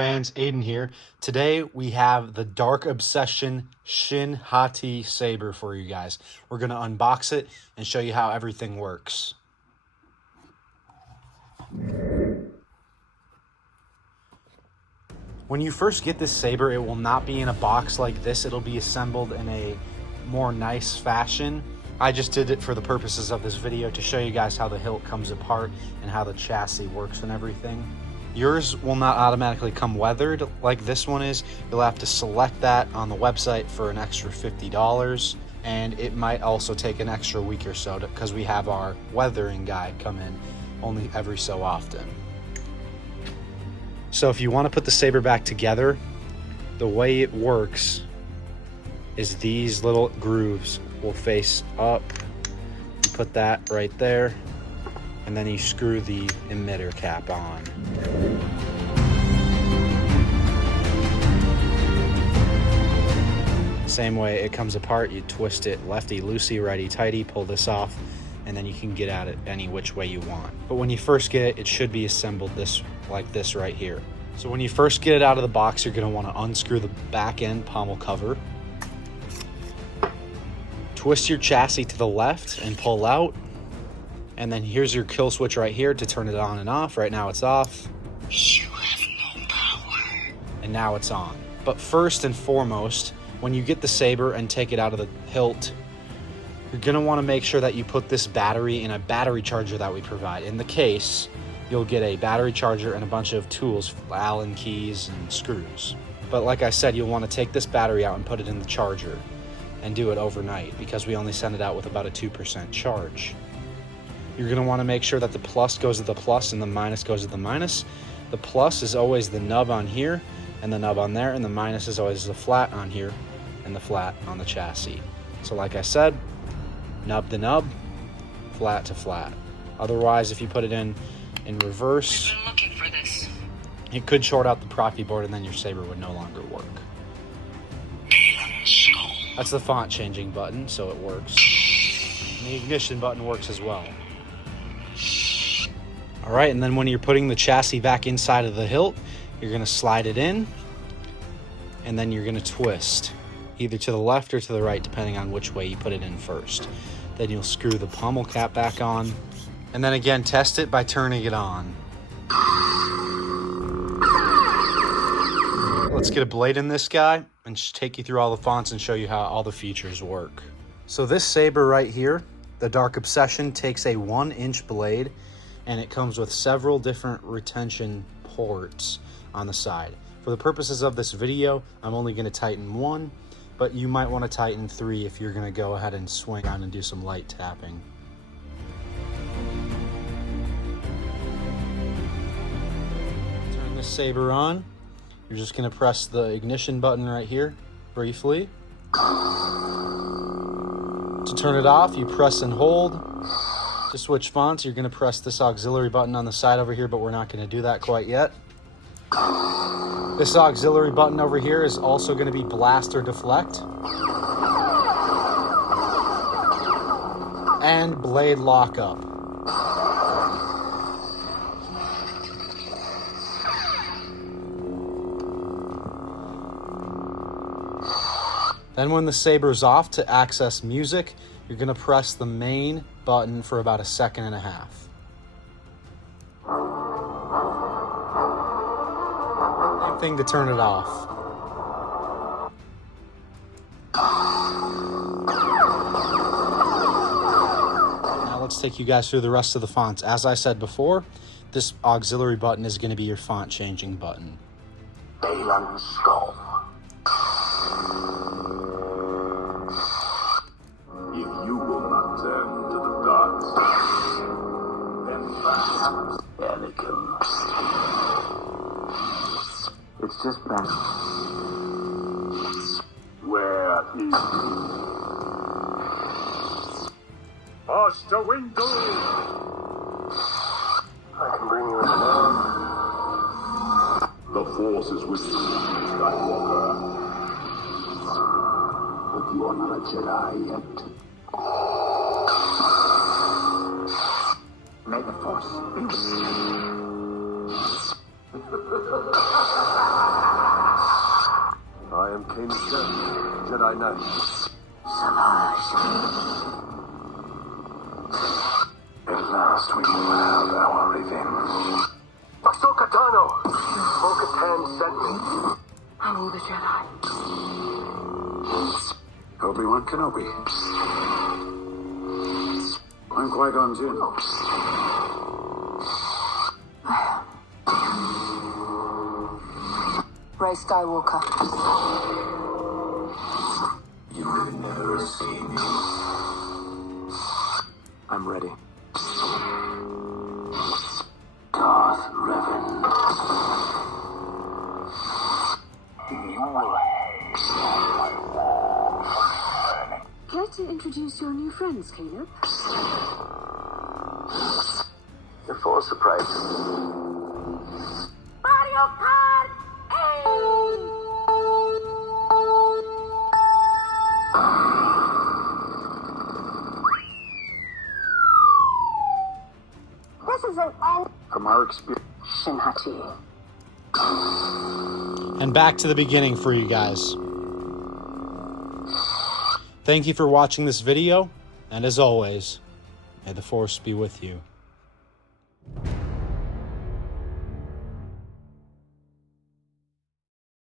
fans, Aiden here. Today we have the Dark Obsession Shin Hati Saber for you guys. We're going to unbox it and show you how everything works. When you first get this saber, it will not be in a box like this. It'll be assembled in a more nice fashion. I just did it for the purposes of this video to show you guys how the hilt comes apart and how the chassis works and everything. Yours will not automatically come weathered like this one is. You'll have to select that on the website for an extra $50, and it might also take an extra week or so because we have our weathering guy come in only every so often. So if you want to put the saber back together, the way it works is these little grooves will face up. You put that right there, and then you screw the emitter cap on. Same way it comes apart, you twist it lefty loosey, righty tighty, pull this off, and then you can get at it any which way you want. But when you first get it, it should be assembled like this right here. So when you first get it out of the box, you're gonna wanna unscrew the back end pommel cover, twist your chassis to the left and pull out. And then here's your kill switch right here to turn it on and off. Right now it's off. You have no power. And now it's on. But first and foremost, when you get the saber and take it out of the hilt, you're gonna wanna make sure that you put this battery in a battery charger that we provide. In the case, you'll get a battery charger and a bunch of tools, Allen keys and screws. But like I said, you'll wanna take this battery out and put it in the charger and do it overnight because we only send it out with about a 2% charge. You're gonna wanna make sure that the plus goes to the plus and the minus goes to the minus. The plus is always the nub on here and the nub on there, and the minus is always the flat on here and the flat on the chassis. So like I said, nub to nub, flat to flat. Otherwise, if you put it in reverse, We've been looking for this. it could short out the Proffie board and then your saber would no longer work. That's the font changing button, so it works. And the ignition button works as well. All right, and then when you're putting the chassis back inside of the hilt, you're gonna slide it in, and then you're gonna twist, either to the left or to the right, depending on which way you put it in first. Then you'll screw the pommel cap back on, and then again, test it by turning it on. Let's get a blade in this guy and just take you through all the fonts and show you how all the features work. So this saber right here, the Dark Obsession, takes a 1-inch blade, and it comes with several different retention ports on the side. For the purposes of this video, I'm only gonna tighten 1, but you might wanna tighten 3 if you're gonna go ahead and swing on and do some light tapping. Turn this saber on. You're just gonna press the ignition button right here, briefly. To turn it off, you press and hold. To switch fonts, you're gonna press this auxiliary button on the side over here, but we're not gonna do that quite yet. This auxiliary button over here is also gonna be blast or deflect. And blade lockup. Then when the saber's off, to access music, you're gonna press the main button for about 1.5 seconds. Same thing to turn it off. Now let's take you guys through the rest of the fonts. As I said before, this auxiliary button is gonna be your font changing button. It's just bad. Where is Bust the window! I can bring you in now. The Force is with you, Skywalker. But you are not a Jedi yet. May the Force be with you. Master, Jedi Knight. At last we move out our revenge. AHSOKA Tano! Bo-Katan sent me. Hello, the Jedi. Obi-Wan Kenobi. I'm Qui-Gon Jinn. Rey Skywalker. You will never see me. I'm ready. Darth Revan. You will Care to introduce your new friends, Caleb? You're full of surprise. Mario Kart! This is an all From our experience. Shin Hati. And back to the beginning for you guys. Thank you for watching this video, and as always, may the Force be with you.